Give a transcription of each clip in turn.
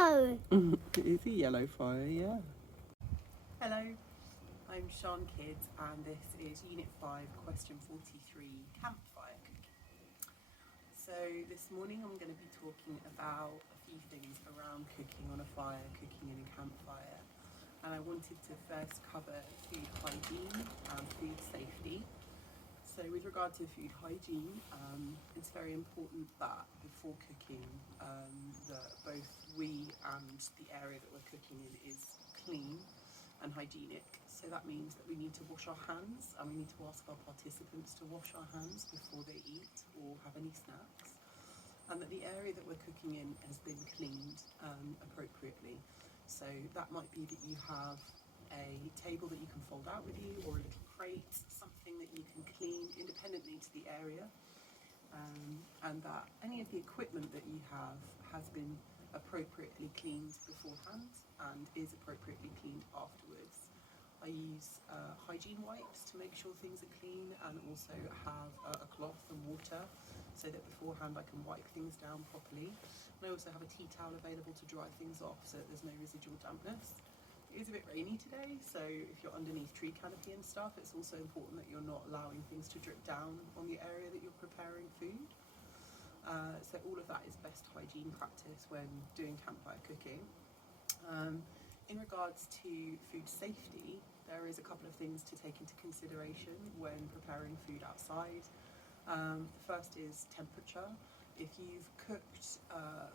yellow. It is a yellow fire, yeah. Hello, I'm Sean Kidd and this is Unit 5, Question 43, Campfire Cooking. So this morning I'm going to be talking about a few things around cooking on a fire, cooking in a campfire. And I wanted to first cover food hygiene and food safety. So with regard to food hygiene, it's very important that before cooking, that both we and the area that we're cooking in is clean and hygienic. So that means that we need to wash our hands and we need to ask our participants to wash our hands before they eat or have any snacks. And that the area that we're cooking in has been cleaned appropriately. So that might be that you have a table that you can fold out with you, or a little crate, something that you can clean independently to the area, and that any of the equipment that you have has been appropriately cleaned beforehand and is appropriately cleaned afterwards. I use hygiene wipes to make sure things are clean, and also have a cloth and water so that beforehand I can wipe things down properly. And I also have a tea towel available to dry things off so that there's no residual dampness. It is a bit rainy today, so if you're underneath tree canopy and stuff, it's also important that you're not allowing things to drip down on the area that you're preparing food. So all of that is best hygiene practice when doing campfire cooking. In regards to food safety, there is a couple of things to take into consideration when preparing food outside. The first is temperature. If you've cooked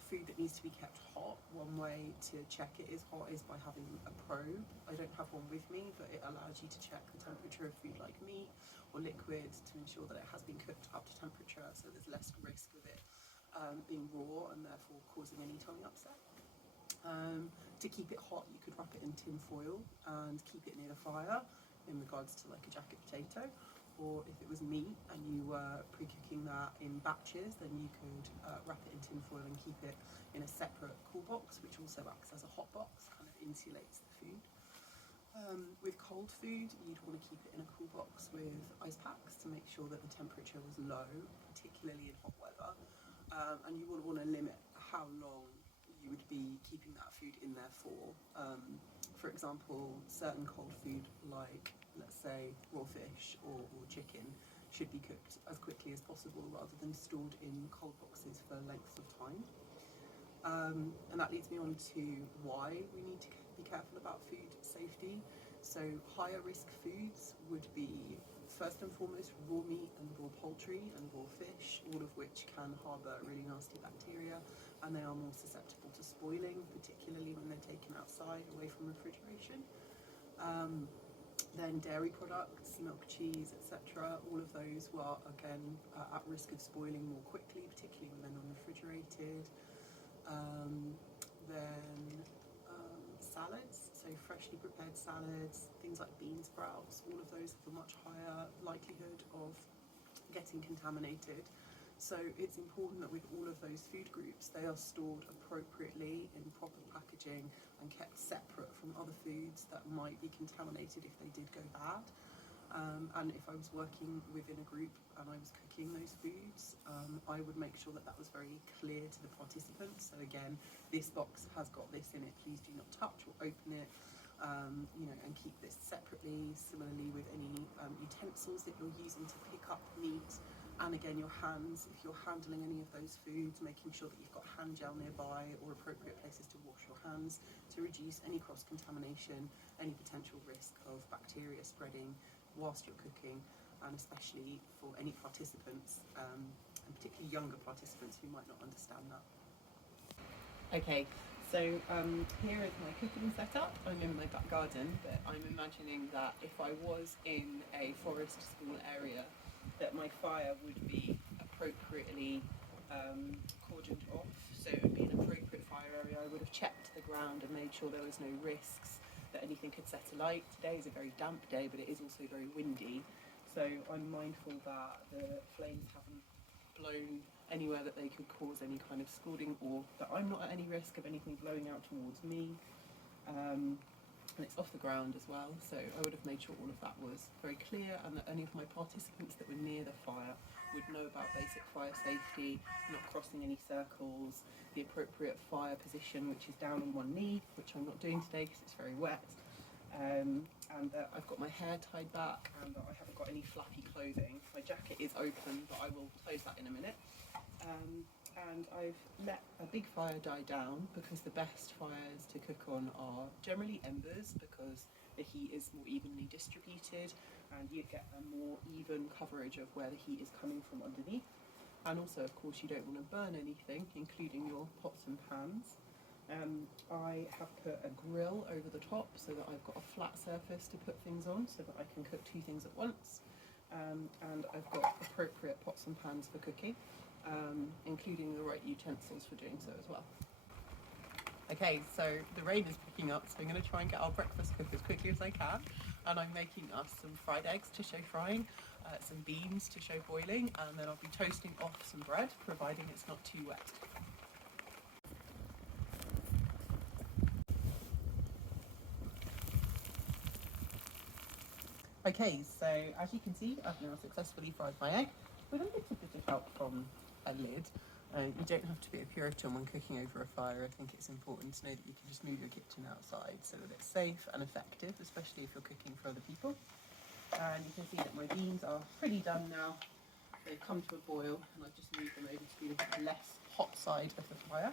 food that needs to be kept hot, one way to check it is hot is by having a probe. I don't have one with me, but it allows you to check the temperature of food like meat or liquid to ensure that it has been cooked up to temperature, so there's less risk of it being raw and therefore causing any tongue upset. To keep it hot, you could wrap it in tin foil and keep it near the fire in regards to like a jacket potato. Or if it was meat and you were pre-cooking that in batches, then you could wrap it in tin foil and keep it in a separate cool box, which also acts as a hot box, kind of insulates the food. With cold food, you'd want to keep it in a cool box with ice packs to make sure that the temperature was low, particularly in hot weather. And you would want to limit how long you would be keeping that food in there for. For example, certain cold food like, let's say, raw fish or chicken should be cooked as quickly as possible rather than stored in cold boxes for lengths of time. And that leads me on to why we need to be careful about food safety. So higher risk foods would be first and foremost raw meat and raw poultry and raw fish, all of which can harbour really nasty bacteria, and they are more susceptible to spoiling, particularly when they're taken outside away from refrigeration. Then dairy products, milk, cheese, etc., all of those are again at risk of spoiling more quickly, particularly when they're non-refrigerated. Salads, so freshly prepared salads, things like bean sprouts, all of those have a much higher likelihood of getting contaminated. So it's important that with all of those food groups, they are stored appropriately in proper packaging and kept separate from other foods that might be contaminated if they did go bad. And if I was working within a group and I was cooking those foods, I would make sure that that was very clear to the participants. So again, this box has got this in it, please do not touch or open it, and keep this separately. Similarly with any utensils that you're using to pick up meat, and again your hands, if you're handling any of those foods, making sure that you've got hand gel nearby or appropriate places to wash your hands to reduce any cross-contamination, any potential risk of bacteria spreading whilst you're cooking, and especially for any participants, and particularly younger participants who might not understand that. Okay, so here is my cooking setup. I'm in my back garden, but I'm imagining that if I was in a forest school area, that my fire would be appropriately cordoned off, so it would be an appropriate fire area. I would have checked the ground and made sure there was no risks that anything could set alight. Today is a very damp day, but it is also very windy, so I'm mindful that the flames haven't blown anywhere that they could cause any kind of scalding, or that I'm not at any risk of anything blowing out towards me. and it's off the ground as well, so I would have made sure all of that was very clear and that any of my participants that were near the fire would know about basic fire safety, not crossing any circles, the appropriate fire position, which is down on one knee, which I'm not doing today because it's very wet, and that I've got my hair tied back and that I haven't got any flappy clothing. My jacket is open, but I will close that in a minute. And I've let a big fire die down because the best fires to cook on are generally embers, because the heat is more evenly distributed and you get a more even coverage of where the heat is coming from underneath. And also, of course, you don't want to burn anything, including your pots and pans. I have put a grill over the top so that I've got a flat surface to put things on so that I can cook two things at once. And I've got appropriate pots and pans for cooking. Including the right utensils for doing so as well. Okay, so the rain is picking up, so I'm going to try and get our breakfast cooked as quickly as I can, and I'm making us some fried eggs to show frying, some beans to show boiling, and then I'll be toasting off some bread, providing it's not too wet. Okay, so as you can see, I've now successfully fried my egg with a little bit of help from a lid. You don't have to be a Puritan when cooking over a fire. I think it's important to know that you can just move your kitchen outside so that it's safe and effective, especially if you're cooking for other people. And you can see that my beans are pretty done now. They've come to a boil and I've just moved them over to the less hot side of the fire.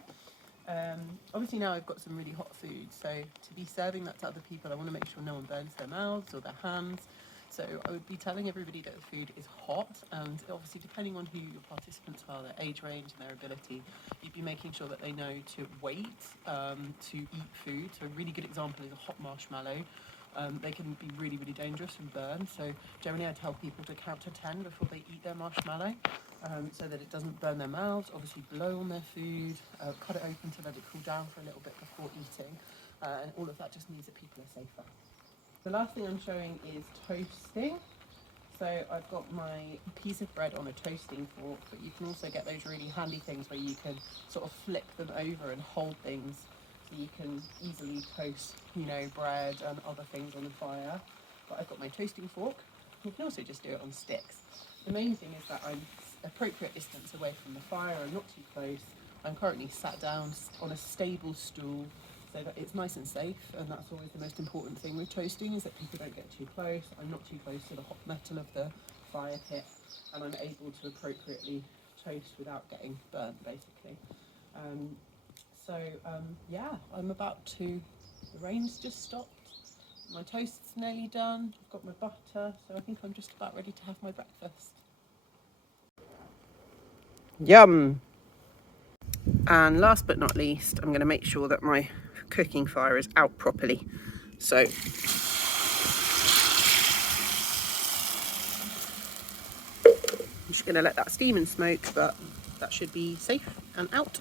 Obviously now I've got some really hot food, so to be serving that to other people, I want to make sure no one burns their mouths or their hands. So I would be telling everybody that the food is hot, and obviously depending on who your participants are, their age range and their ability, you'd be making sure that they know to wait to eat food. So a really good example is a hot marshmallow. They can be really, really dangerous and burn. So generally I tell people to count to 10 before they eat their marshmallow, so that it doesn't burn their mouths. Obviously blow on their food, cut it open to let it cool down for a little bit before eating. And all of that just means that people are safer. The last thing I'm showing is toasting. So I've got my piece of bread on a toasting fork, but you can also get those really handy things where you can sort of flip them over and hold things so you can easily toast, you know, bread and other things on the fire. But I've got my toasting fork. You can also just do it on sticks. The main thing is that I'm appropriate distance away from the fire. I'm not too close. I'm currently sat down on a stable stool, so that it's nice and safe, and that's always the most important thing with toasting, is that people don't get too close. I'm not too close to the hot metal of the fire pit, and I'm able to appropriately toast without getting burnt, basically. Yeah, I'm about to, the rain's just stopped, my toast's nearly done, I've got my butter, so I think I'm just about ready to have my breakfast. Yum! And last but not least, I'm going to make sure that my cooking fire is out properly. So I'm just going to let that steam and smoke, but that should be safe and out.